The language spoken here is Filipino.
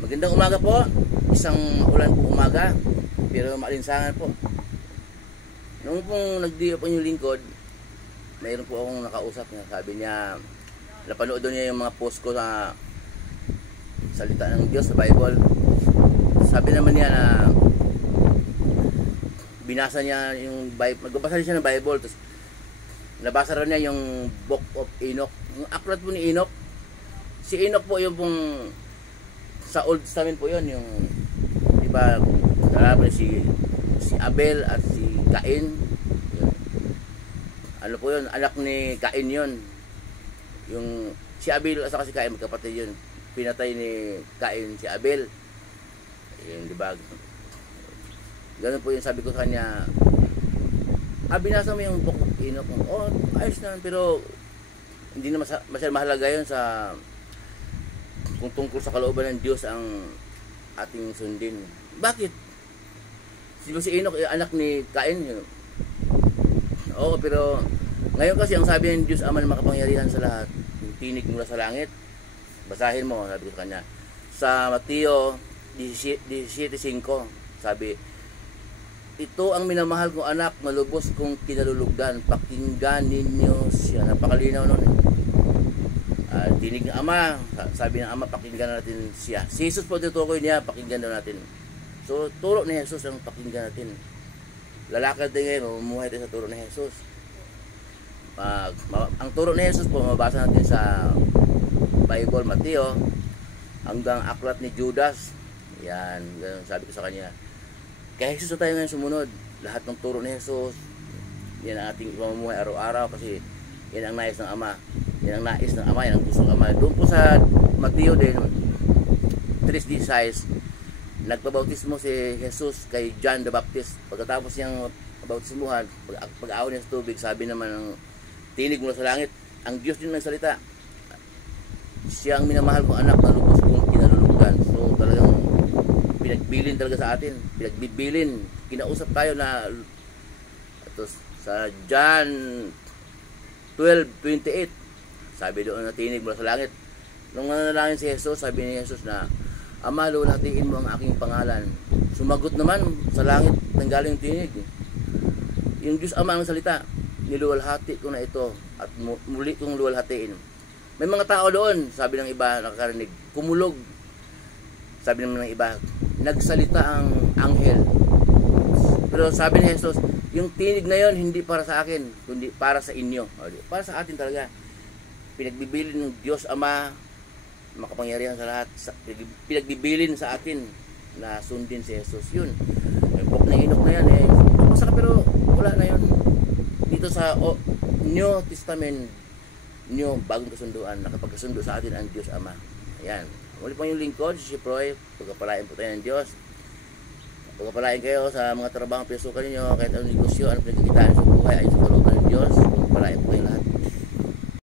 Magandang umaga po. Isang ulan po umaga, pero maalinsangan po. Noong pong nagdiyo po yung lingkod, mayroon po akong nakausap niya. Sabi niya, napanood niya yung mga post ko sa salita ng Diyos sa Bible. Sabi naman niya na binasa niya yung Bible, magbabasa siya ng Bible, tapos nabasa rin niya yung Book of Enoch. Yung aklat po ni Enoch, si Enoch po yung pong sa Old Testament po yun, yung diba, si Abel at si Cain. Yun. Ano po yun, anak ni Cain yun. Yung si Abel at si Cain, magkapatid yun. Pinatay ni Cain si Abel. Yun, diba? Ganun po yung sabi ko sa kanya, binasa mo yung Book of Enoch. Oh, ayos na, pero hindi na masyadong mahalaga yun sa kung tungkol sa kalooban ng Diyos ang ating sundin. Bakit? Si Enoch, anak ni Cain. Oo, pero ngayon kasi ang sabi ng Diyos Ama na makapangyarihan sa lahat, yung tinig mula sa langit, basahin mo, sabi ko sa kanya. Sa Mateo 17:5, sabi, ito ang minamahal kong anak, malubos kong kinalulugdan, pakinggan ninyo siya. Napakalinaw nun. Tinig ng Ama, sabi ng Ama, pakinggan natin siya. Si Jesus po tutukoy niya, pakinggan daw natin. So, turo ni Jesus ang pakinggan natin. Lalakad din ngayon, mamumuhay tayo sa turo ni Jesus. Ang turo ni Jesus po, mabasa natin sa Bible, Mateo, hanggang aklat ni Judas. Yan, sabi ko sa kanya. Kaya Jesus na tayo ngayon sumunod. Lahat ng turo ni Jesus, yan ang ating mamumuhay araw-araw kasi yan ang nais ng Ama. Yan ang nais ng Ama, yan ang gusto ng Ama. Doon po sa Mateo din, 3:16, nagpabautismo si Jesus kay John the Baptist. Pagkatapos niyang bautismuhan, pag-aon niya sa tubig, sabi naman ng tinig mula sa langit, ang Diyos din nagsalita. Siya ang minamahal kong anak na lubos kong kinalulugdan. So talagang pinagbilin talaga sa atin. Pinagbibilin. Kinausap tayo na ito, sa John 12:28, sabi doon na tinig mula sa langit. Nung nanalangin si Jesus, sabi ni Jesus na, Ama, luwalhatiin mo ang aking pangalan. Sumagot naman sa langit, nanggaling yung tinig. Yung Diyos Ama ang salita, niluwalhati ko na ito at muli kong luwalhatiin. May mga tao doon, sabi ng iba, nakakarinig, kumulog. Sabi naman ng iba, nagsalita ang anghel. Pero sabi ni Jesus, yung tinig na yon hindi para sa akin, kundi para sa inyo. Para sa atin talaga. Pinagbibilin ng Diyos Ama, makapangyarihan sa lahat, pinagbibilin sa atin na sundin si Jesus. Yun. Yung book na Enoch na yan masaka, pero wala na yun. Dito sa New Testament, bagong kasunduan, nakapagkasundo sa atin ang Diyos Ama. Ayan. Muli po yung lingkod, si Proy, pagkapalain po tayo ng Diyos. Pagkapalain kayo sa mga trabaho pinasukan ninyo, kahit anong negosyo, anong pinagkikitaan sa buhay, ay sa kalooban ng Diyos, pagkapalain po kayo lahat.